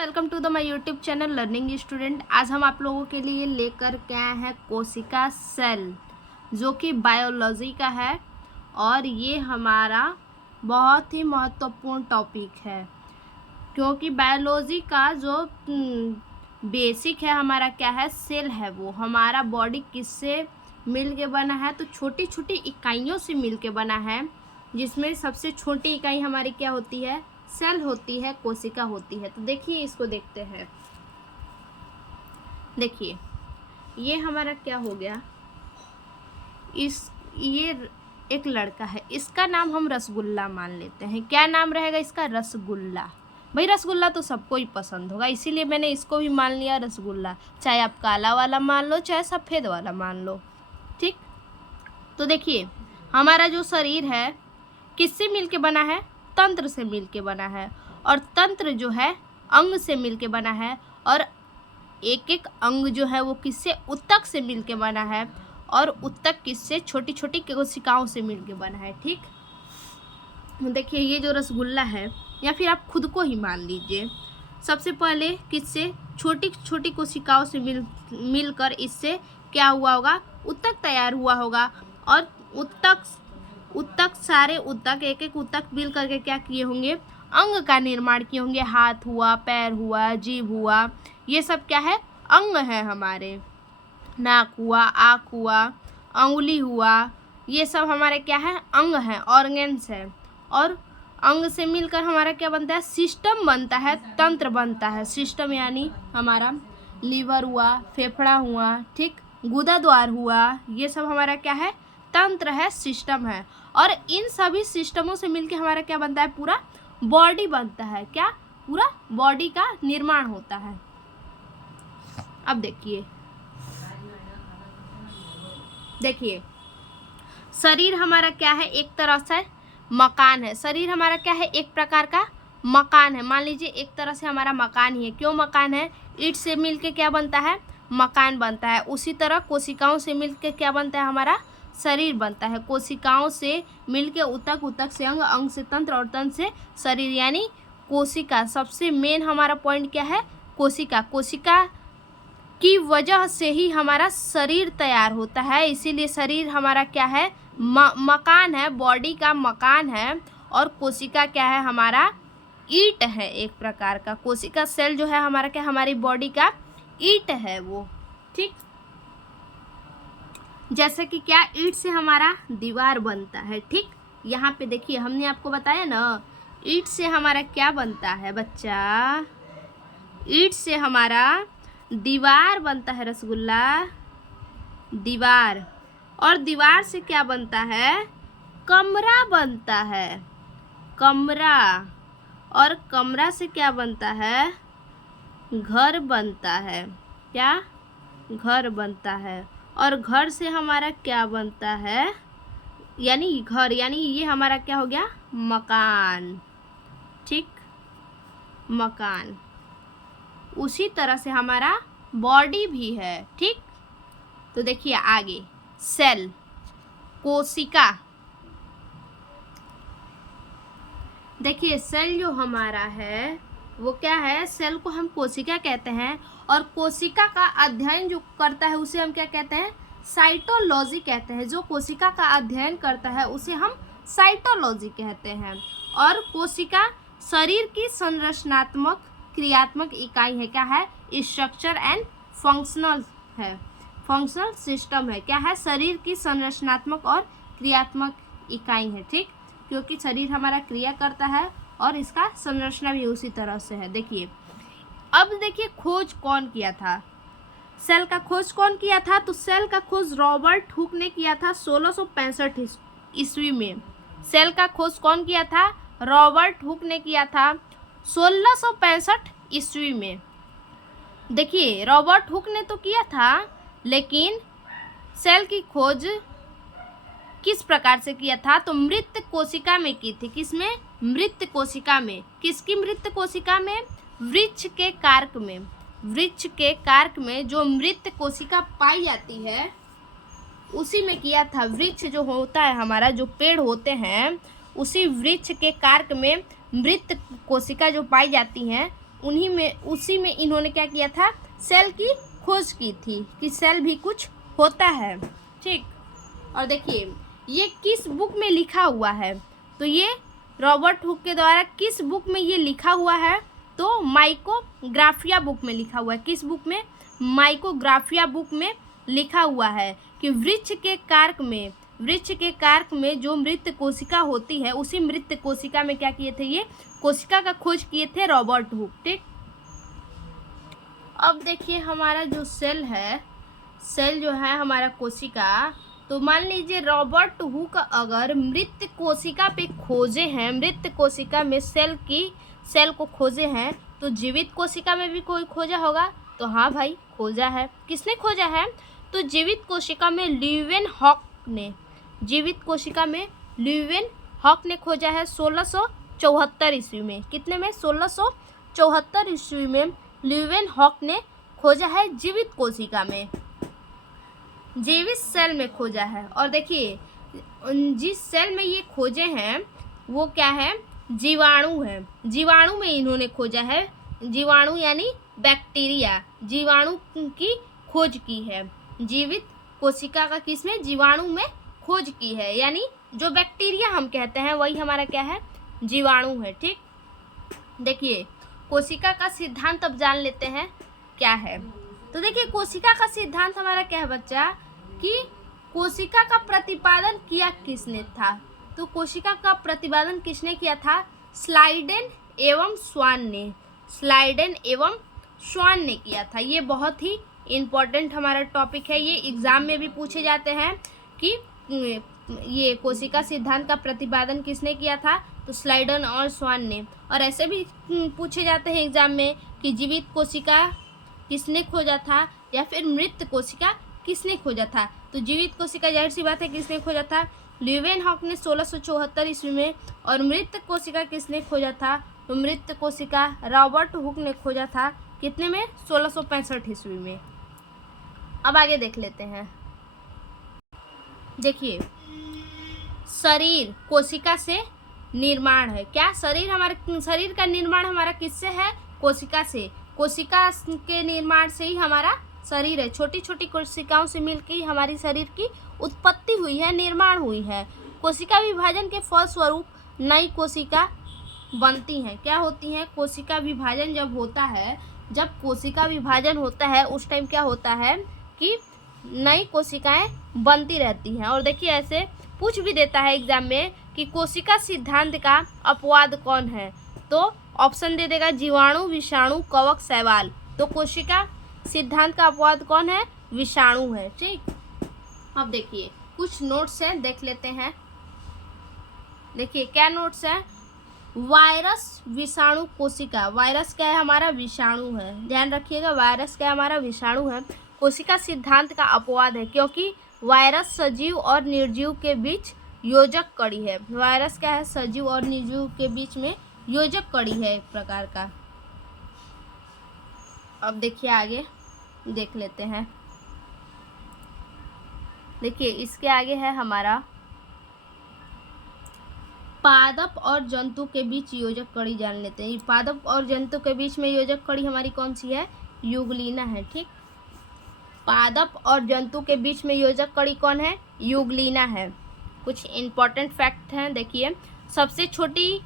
Welcome to the my YouTube channel learning student. आज हम आप लोगों के लिए लेकर के आए हैं कोशिका सेल, जो कि बायोलॉजी का है और ये हमारा बहुत ही महत्वपूर्ण टॉपिक है, क्योंकि बायोलॉजी का जो बेसिक है हमारा क्या है, सेल है। वो हमारा बॉडी किससे मिल के बना है, तो छोटी छोटी इकाइयों से मिल के बना है, जिसमें सबसे छोटी इकाई हमारी क्या होती है, सेल होती है, कोशिका होती है। तो देखिए इसको देखते हैं। देखिए ये हमारा क्या हो गया, ये एक लड़का है, इसका नाम हम रसगुल्ला मान लेते हैं। क्या नाम रहेगा इसका, रसगुल्ला। भाई रसगुल्ला तो सबको ही पसंद होगा, इसीलिए मैंने इसको भी मान लिया रसगुल्ला। चाहे आप काला वाला मान लो, चाहे सफ़ेद वाला मान लो, ठीक। तो देखिए हमारा जो शरीर है किससे मिलके बना है, तंत्र से मिलके बना है। और तंत्र जो है अंग से मिलके बना है, और एक एक अंग जो है वो किससे, ऊतक से मिलके बना है। और ऊतक किससे, छोटी छोटी कोशिकाओं से मिलके बना है, ठीक। देखिए ये जो रसगुल्ला है, या फिर आप खुद को ही मान लीजिए, सबसे पहले किससे, छोटी छोटी कोशिकाओं से मिलकर इससे क्या हुआ होगा, ऊतक तैयार हुआ होगा। और ऊतक सारे ऊतक, एक एक ऊतक मिल करके क्या किए होंगे, अंग का निर्माण किए होंगे। हाथ हुआ, पैर हुआ, जीभ हुआ, ये सब क्या है, अंग है हमारे। नाक हुआ, आँख हुआ, अंगुली हुआ, ये सब हमारे क्या है, अंग है, ऑर्गन्स है। और अंग से मिलकर हमारा क्या बनता है, सिस्टम बनता है, तंत्र बनता है। सिस्टम यानी हमारा लीवर हुआ, फेफड़ा हुआ, ठीक, गुदाद्वार हुआ, ये सब हमारा क्या है, तंत्र है, सिस्टम है। और इन सभी सिस्टमों से मिलके हमारा क्या बनता है, पूरा बॉडी बनता है। क्या, पूरा बॉडी का निर्माण होता है। अब देखिए शरीर हमारा क्या है, एक तरह से मकान है। शरीर हमारा क्या है, एक प्रकार का मकान है। मान लीजिए एक तरह से हमारा मकान ही है। क्यों मकान है, ईंट से मिलके क्या बनता है, मकान बनता है। उसी तरह कोशिकाओं से मिलके क्या बनता है, हमारा शरीर बनता है। कोशिकाओं से मिलके ऊतक, ऊतक से अंग, अंग से तंत्र, और तंत्र से शरीर, यानी कोशिका। सबसे मेन हमारा पॉइंट क्या है, कोशिका। कोशिका की वजह से ही हमारा शरीर तैयार होता है, इसीलिए शरीर हमारा क्या है, मकान है, बॉडी का मकान है। और कोशिका क्या है, हमारा ईंट है एक प्रकार का। कोशिका सेल जो है हमारा क्या, हमारी बॉडी का ईंट है वो, ठीक। जैसे कि क्या, ईंट से हमारा दीवार बनता है, ठीक। यहाँ पे देखिए हमने आपको बताया ना, ईंट से हमारा क्या बनता है बच्चा, ईंट से हमारा दीवार बनता है, रसगुल्ला, दीवार। और दीवार से क्या बनता है, कमरा बनता है, कमरा। और कमरा से क्या बनता है, घर बनता है। क्या, घर बनता है। और घर से हमारा क्या बनता है, यानी घर, यानी ये हमारा क्या हो गया, मकान, ठीक, मकान। उसी तरह से हमारा बॉडी भी है, ठीक। तो देखिए आगे, सेल, कोशिका। देखिए सेल जो हमारा है वो क्या है, सेल को हम कोशिका कहते हैं। और कोशिका का अध्ययन जो करता है उसे हम क्या कहते हैं, साइटोलॉजी कहते हैं। जो कोशिका का अध्ययन करता है उसे हम साइटोलॉजी कहते हैं। और कोशिका शरीर की संरचनात्मक क्रियात्मक इकाई है। क्या है, स्ट्रक्चर एंड फंक्शनल है, फंक्शनल सिस्टम है। क्या है, शरीर की संरचनात्मक और क्रियात्मक इकाई है, ठीक। क्योंकि शरीर हमारा क्रिया करता है और इसका संरचना भी उसी तरह से है। देखिए अब देखिए खोज कौन किया था, सेल का खोज कौन किया था, तो सेल का खोज रॉबर्ट हुक ने किया था 1665 ईस्वी में। सेल का खोज कौन किया था, रॉबर्ट हुक ने किया था 1665 ईस्वी में। देखिए रॉबर्ट हुक ने तो किया था, लेकिन सेल की खोज किस प्रकार से किया था, तो मृत कोशिका में की थी। किसमें, मृत कोशिका में। किसकी मृत कोशिका में, वृक्ष के कार्क में। वृक्ष के कार्क में जो मृत कोशिका पाई जाती है उसी में किया था। वृक्ष जो होता है हमारा, जो पेड़ होते हैं, उसी वृक्ष के कार्क में मृत कोशिका जो पाई जाती हैं उन्हीं में उसी में इन्होंने क्या किया था, सेल की खोज की थी कि सेल भी कुछ होता है। ठीक, और देखिए ये किस बुक में लिखा हुआ है, तो ये रॉबर्ट हुक के द्वारा किस बुक में ये लिखा हुआ है, तो माइकोग्राफिया बुक में लिखा हुआ है। किस बुक में, माइकोग्राफिया बुक में लिखा हुआ है कि वृक्ष के कार्क में जो मृत कोशिका होती है, उसी मृत कोशिका में क्या किए थे, ये कोशिका का खोज किए थे रॉबर्ट हुक। ठीक, अब देखिए हमारा जो सेल है, सेल जो है हमारा कोशिका, तो मान लीजिए रॉबर्ट हुक अगर मृत कोशिका पे खोजे हैं, मृत कोशिका में सेल को खोजे हैं, तो जीवित कोशिका में भी कोई खोजा होगा, तो हाँ भाई खोजा है। किसने खोजा है, तो जीवित कोशिका में ल्यूवेनहॉक ने, जीवित कोशिका में ल्यूवेनहॉक ने खोजा है 1674 ईस्वी में। कितने में, 1674 ईस्वी में ल्यूवेनहॉक ने खोजा है जीवित कोशिका में, जीवित सेल में खोजा है। और देखिए जिस सेल में ये खोजे हैं वो क्या है, जीवाणु है। जीवाणु में इन्होंने खोजा है, जीवाणु यानी बैक्टीरिया, जीवाणु की खोज की है। जीवित कोशिका का किसमें, जीवाणु में खोज की है, यानी जो बैक्टीरिया हम कहते हैं वही हमारा क्या है, जीवाणु है। ठीक, देखिए कोशिका का सिद्धांत अब जान लेते हैं क्या है। तो देखिए कोशिका का सिद्धांत हमारा क्या है बच्चा, कि कोशिका का प्रतिपादन किया किसने था, तो कोशिका का प्रतिपादन किसने किया था, स्लाइडेन एवं स्वान ने, स्लाइडेन एवं स्वान ने किया था। ये बहुत ही इम्पोर्टेंट हमारा टॉपिक है, ये एग्जाम में भी पूछे जाते हैं कि ये कोशिका सिद्धांत का प्रतिपादन किसने किया था, तो स्लाइडेन और स्वान ने। और ऐसे भी पूछे जाते हैं एग्जाम में कि जीवित कोशिका किसने खोजा था या फिर मृत कोशिका किसने खोजा था, तो जीवित कोशिका जाहिर सी बात है किसने खोजा था, ल्यूवेनहॉक ने 1674 ईस्वी में। और मृत कोशिका किसने खोजा था, तो मृत कोशिका रॉबर्ट हुक ने खोजा था कितने में, 1665 ईस्वी में। अब आगे देख लेते हैं। देखिए शरीर कोशिका से निर्माण है, क्या शरीर, हमारे शरीर का निर्माण हमारा किससे है, कोशिका से। कोशिका के निर्माण से ही हमारा शरीर है, छोटी छोटी कोशिकाओं से मिलकर ही हमारी शरीर की उत्पत्ति हुई है, निर्माण हुई है। कोशिका विभाजन के फलस्वरूप नई कोशिका बनती हैं। क्या होती हैं, कोशिका विभाजन जब होता है, जब कोशिका विभाजन होता है उस टाइम क्या होता है कि नई कोशिकाएं बनती रहती हैं। और देखिए ऐसे पूछ भी देता है एग्जाम में कि कोशिका सिद्धांत का अपवाद कौन है, तो ऑप्शन दे देगा जीवाणु, विषाणु, कवक, शैवाल। तो कोशिका सिद्धांत का अपवाद कौन है, विषाणु है। ठीक, अब देखिए कुछ नोट्स हैं, देख लेते हैं। देखिए क्या नोट्स है, वायरस, विषाणु, कोशिका। वायरस क्या है, हमारा विषाणु है, ध्यान रखिएगा, वायरस क्या है, हमारा विषाणु है। कोशिका सिद्धांत का अपवाद है क्योंकि वायरस सजीव और निर्जीव के बीच योजक कड़ी है। वायरस क्या है, सजीव और निर्जीव के बीच में योजक कड़ी है एक प्रकार का। अब देखिए आगे देख लेते हैं। देखिए इसके आगे है हमारा पादप और जंतु के बीच योजक कड़ी, जान लेते हैं। पादप और जंतु के बीच में योजक कड़ी हमारी कौन सी है, युगलीना है। ठीक, पादप और जंतु के बीच में योजक कड़ी कौन है, युगलीना है। कुछ इम्पोर्टेंट फैक्ट हैं, देखिए सबसे छोटी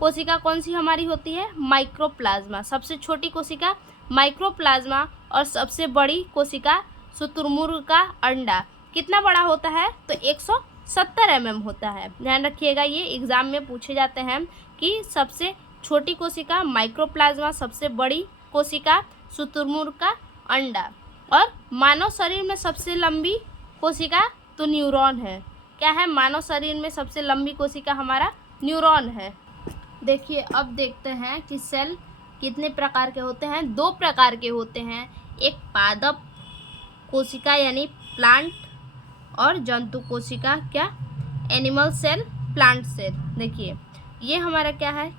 कोशिका कौन सी हमारी होती है, माइक्रोप्लाज्मा। सबसे छोटी कोशिका माइक्रोप्लाज्मा और सबसे बड़ी कोशिका शुतुरमुर्ग का अंडा। कितना बड़ा होता है, तो 170 mm होता है। ध्यान रखिएगा, ये एग्जाम में पूछे जाते हैं कि सबसे छोटी कोशिका माइक्रोप्लाज्मा, सबसे बड़ी कोशिका शुतुरमुर्ग का अंडा। और मानव शरीर में सबसे लंबी कोशिका तो न्यूरॉन है। क्या है, मानव शरीर में सबसे लंबी कोशिका हमारा न्यूरॉन है। देखिए अब देखते हैं कि सेल कितने प्रकार के होते हैं, 2 प्रकार के होते हैं। एक पादप कोशिका यानी प्लांट, और जंतु कोशिका क्या, एनिमल सेल, प्लांट सेल। देखिए ये हमारा क्या है,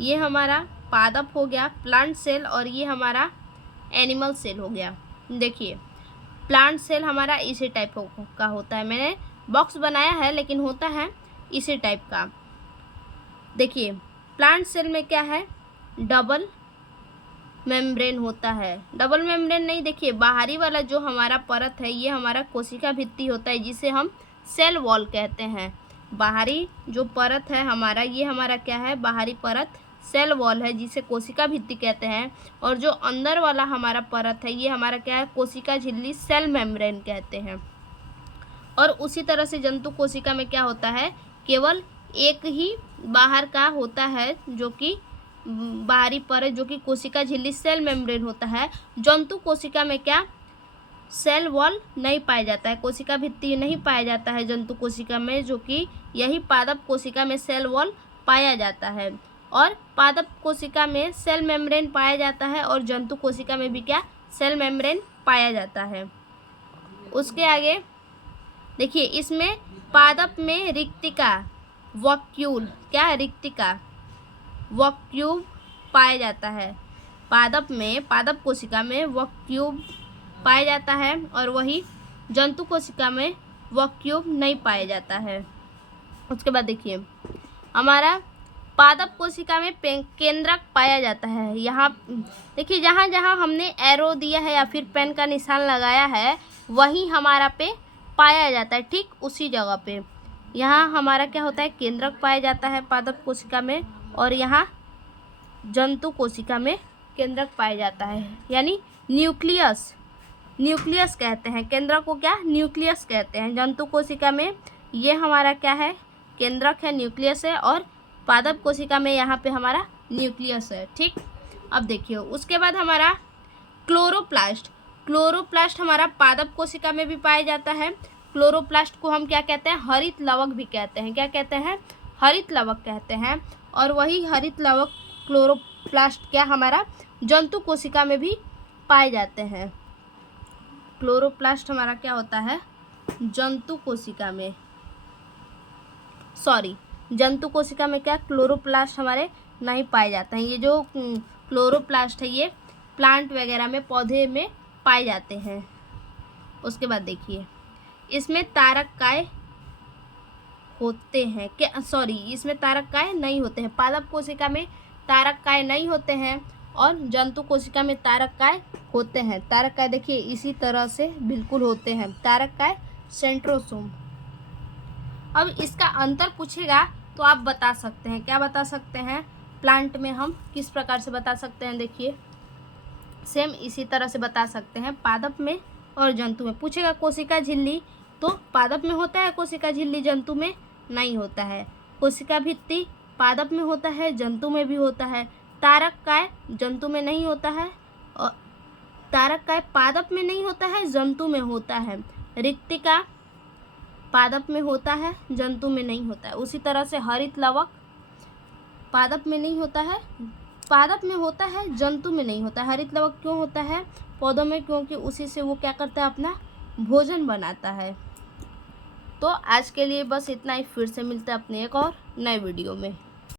ये हमारा पादप हो गया, प्लांट सेल, और ये हमारा एनिमल सेल हो गया। देखिए प्लांट सेल हमारा इसी टाइप का होता है, मैंने बॉक्स बनाया है लेकिन होता है इसी टाइप का। देखिए प्लांट सेल में क्या है, डबल मेम्ब्रेन होता है। डबल मेम्ब्रेन नहीं, देखिए बाहरी वाला जो हमारा परत है ये हमारा कोशिका भित्ति होता है जिसे हम सेल वॉल कहते हैं। बाहरी जो परत है हमारा, ये हमारा क्या है, बाहरी परत सेल वॉल है जिसे कोशिका भित्ति कहते हैं। और जो अंदर वाला हमारा परत है ये हमारा क्या है, कोशिका झिल्ली सेल मेम्ब्रेन कहते हैं। और उसी तरह से जंतु कोशिका में क्या होता है, केवल एक ही बाहर का होता है जो कि बाहरी परत जो कि कोशिका झिल्ली सेल मेम्ब्रेन होता है। जंतु कोशिका में क्या सेल वॉल नहीं पाया जाता है, कोशिका भित्ति नहीं पाया जाता है जंतु कोशिका में, जो कि यही पादप कोशिका में सेल वॉल पाया जाता है। और पादप कोशिका में सेल मेम्ब्रेन पाया जाता है और जंतु कोशिका में भी क्या सेल मेम्ब्रेन पाया जाता है। उसके आगे देखिए, इसमें पादप में रिक्तिका वॉक्यूल, क्या है, रिक्तिका वॉक्यूल पाया जाता है। पादप में, पादप कोशिका में वॉक्यूल पाया जाता है और वही जंतु कोशिका में वॉक्यूल नहीं पाया जाता है। उसके बाद देखिए, हमारा पादप कोशिका में केंद्रक पाया जाता है। यहाँ देखिए, जहाँ जहाँ हमने एरो दिया है या फिर पेन का निशान लगाया है वही हमारा पे पाया जाता है, ठीक उसी जगह पे। यहाँ हमारा क्या होता है, केंद्रक पाया जाता है पादप कोशिका में, और यहाँ जंतु कोशिका में केंद्रक पाया जाता है, यानी न्यूक्लियस, न्यूक्लियस कहते हैं। केंद्रक को क्या, न्यूक्लियस कहते हैं। जंतु कोशिका में ये हमारा क्या है, केंद्रक है, न्यूक्लियस है, और पादप कोशिका में यहाँ पे हमारा न्यूक्लियस है, ठीक। अब देखिए, उसके बाद हमारा क्लोरोप्लास्ट, क्लोरोप्लास्ट हमारा पादप कोशिका में भी पाया जाता है। क्लोरोप्लास्ट को हम क्या कहते हैं, हरित लवक भी कहते हैं। क्या कहते हैं, हरित लवक कहते हैं। और वही हरित लवक क्लोरोप्लास्ट क्या हमारा जंतु कोशिका में भी पाए जाते हैं। क्लोरोप्लास्ट हमारा क्या होता है, जंतु कोशिका में, सॉरी, जंतु कोशिका में क्या क्लोरोप्लास्ट हमारे नहीं पाए जाते हैं। ये जो क्लोरोप्लास्ट है ये प्लांट वगैरह में, पौधे में पाए जाते हैं। उसके बाद देखिए, इसमें तारककाय होते हैं क्या, सॉरी, इसमें तारककाय नहीं होते हैं। पादप कोशिका में तारककाय नहीं होते हैं और जंतु कोशिका में तारककाय होते हैं। तारककाय देखिए इसी तरह से बिल्कुल होते हैं, तारककाय सेंट्रोसोम। अब इसका अंतर पूछेगा तो आप बता सकते हैं, क्या बता सकते हैं, प्लांट में हम किस प्रकार से बता सकते हैं, देखिए सेम इसी तरह से बता सकते हैं। पादप में और जंतु में पूछेगा कोशिका झिल्ली, तो पादप में होता है कोशिका झिल्ली, जंतु में नहीं होता है। कोशिका भित्ति पादप में होता है, जंतु में भी होता है। तारककाय जंतु में नहीं होता है, और तारककाय पादप में नहीं होता है, जंतु में होता है। रिक्तिका पादप में होता है, जंतु में नहीं होता है। उसी तरह से हरित लवक पादप में नहीं होता है, पादप में होता है, जंतु में नहीं होता है। हरित लवक क्यों होता है पौधों में, क्योंकि उसी से वो क्या करता है, अपना भोजन बनाता है। तो आज के लिए बस इतना ही, फिर से मिलते हैं अपने एक और नए वीडियो में।